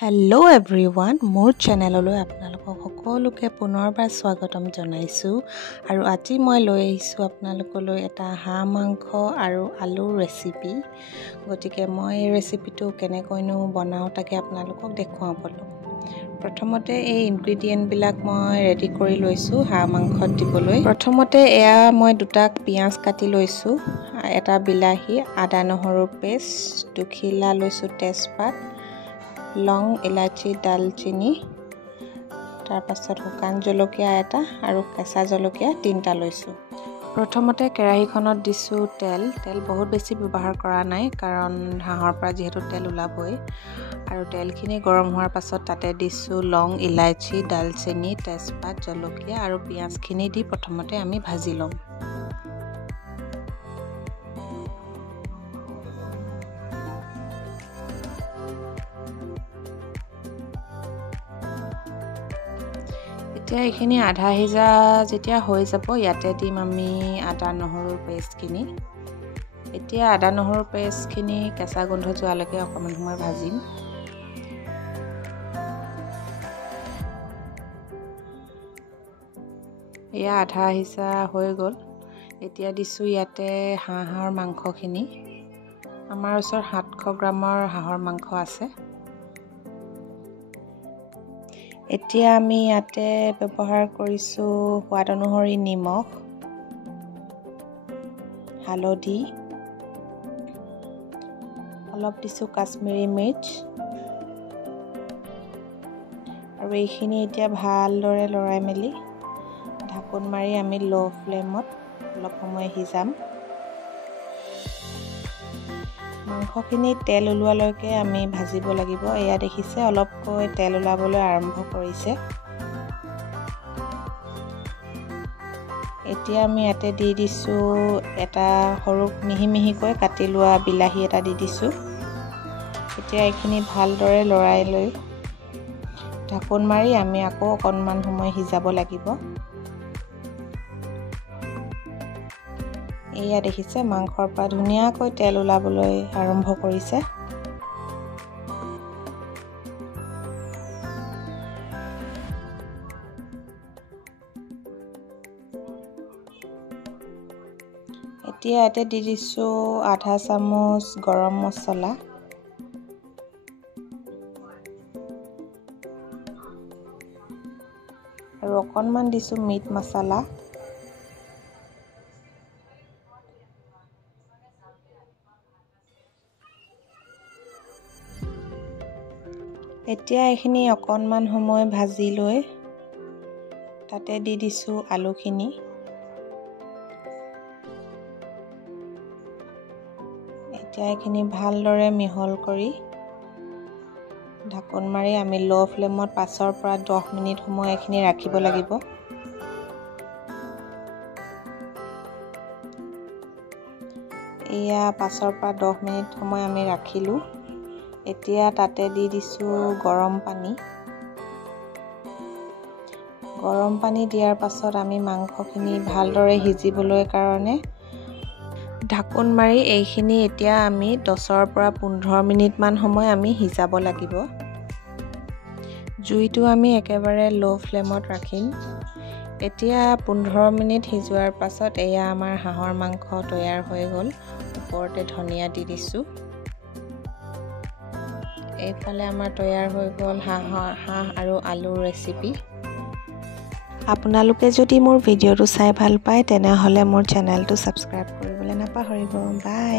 Hello' everyone, মোৰ চেনেললৈ আপোনালোকক সকলোকে পুনৰবাৰ স্বাগতম জনাইছোঁ। আৰু আজি মই লৈ আহিছোঁ আপোনালোকলৈ এটা হাঁহ মাংস আৰু আলুৰ ৰেচিপি। গতিকে মই এই ৰেচিপিটো কেনেকৈনো বনাওঁ তাকে আপোনালোকক দেখুৱাবলৈ। প্ৰথমতে এই ইনগ্ৰিডিয়েণ্টবিলাক মই ৰেডি কৰি লৈছোঁ হাঁহ মাংসত দিবলৈ। প্ৰথমতে মই দুটা পিঁয়াজ কাটি লৈছোঁ, এটা বিলাহী, আদা নহৰু পেষ্ট, দুখিলা লৈছোঁ তেজপাত, লং, ইলাচি, দালচিনি, তাৰপাছত শুকান জলকীয়া এটা আৰু কেঁচা জলকীয়া 3টা লৈছোঁ। প্ৰথমতে কেৰাহীখনত দিছোঁ তেল বহুত বেছি ব্যৱহাৰ কৰা নাই, কাৰণ হাঁহৰ পৰা যিহেতু তেল ওলাবই। আৰু তেলখিনি গৰম হোৱাৰ পাছত তাতে দিছোঁ লং, ইলাচি, দালচিনি, তেজপাত, জলকীয়া আৰু পিঁয়াজখিনি দি প্ৰথমতে আমি ভাজি ল'ম। এতিয়া এইখিনি আধা সিজা যেতিয়া হৈ যাব, ইয়াতে দিম আমি আদা নহৰুৰ পেষ্টখিনি। এতিয়া আদা নহৰুৰ পেষ্টখিনি কেঁচা গোন্ধ যোৱালৈকে অকণমান সময় ভাজিম। এয়া আধা সিজা হৈ গ'ল। এতিয়া দিছোঁ ইয়াতে হাঁহৰ মাংসখিনি। আমাৰ ওচৰত 700 গ্ৰামৰ হাঁহৰ মাংস আছে। এতিয়া আমি ইয়াতে ব্যৱহাৰ কৰিছোঁ সোৱাদ অনুসৰি নিমখ, হালধি, অলপ দিছোঁ কাশ্মীৰী মিৰ্চ, আৰু এইখিনি এতিয়া ভালদৰে লৰাই মেলি ঢাকোন মাৰি আমি ল' ফ্লেমত অলপ সময় সিজাম। মাংসখিনি তেল ওলোৱালৈকে আমি ভাজিব লাগিব। এয়া দেখিছে অলপকৈ তেল ওলাবলৈ আৰম্ভ কৰিছে। এতিয়া আমি ইয়াতে দি দিছোঁ এটা সৰু মিহি মিহিকৈ কাটি লোৱা বিলাহী এটা দি দিছোঁ। এতিয়া এইখিনি ভালদৰে লৰাই লৈ ঢাকোন মাৰি আমি আকৌ অকণমান সময় সিজাব লাগিব। এয়া দেখিছে মাংসৰ পৰা ধুনীয়াকৈ তেল ওলাবলৈ আৰম্ভ কৰিছে। এতিয়া ইয়াতে দি দিছোঁ আধা চামুচ গৰম মছলা, আৰু অকণমান দিছোঁ মিট মছলা। এতিয়া এইখিনি অকণমান সময় ভাজি লৈ তাতে দি দিছোঁ আলুখিনি। এতিয়া এইখিনি ভালদৰে মিহল কৰি ঢাকোন মাৰি আমি ল' ফ্লেমত 5 পৰা 10 মিনিট সময় এইখিনি ৰাখিব লাগিব। এয়া 5 পৰা 10 মিনিট সময় আমি ৰাখিলোঁ। এতিয়া তাতে দি দিছোঁ গৰম পানী। গৰম পানী দিয়াৰ পাছত আমি মাংসখিনি ভালদৰে সিজিবলৈ কাৰণে ঢাকোন মাৰি এইখিনি এতিয়া আমি 10 পৰা 15 মিনিটমান সময় আমি সিজাব লাগিব। জুইটো আমি একেবাৰে ল' ফ্লেমত ৰাখিম। এতিয়া 15 মিনিট সিজোৱাৰ পাছত এয়া আমাৰ হাঁহৰ মাংস তৈয়াৰ হৈ গ'ল। ওপৰতে ধনিয়া দি দিছোঁ। এইফালে আমাৰ তৈয়াৰ হৈ গ'ল হাঁহ আৰু আলুৰ ৰেচিপি। আপোনালোকে যদি মোৰ ভিডিঅ'টো চাই ভাল পায় তেনেহ'লে মোৰ চেনেলটো ছাবস্ক্ৰাইব কৰিবলৈ নাপাহৰিব। বাই।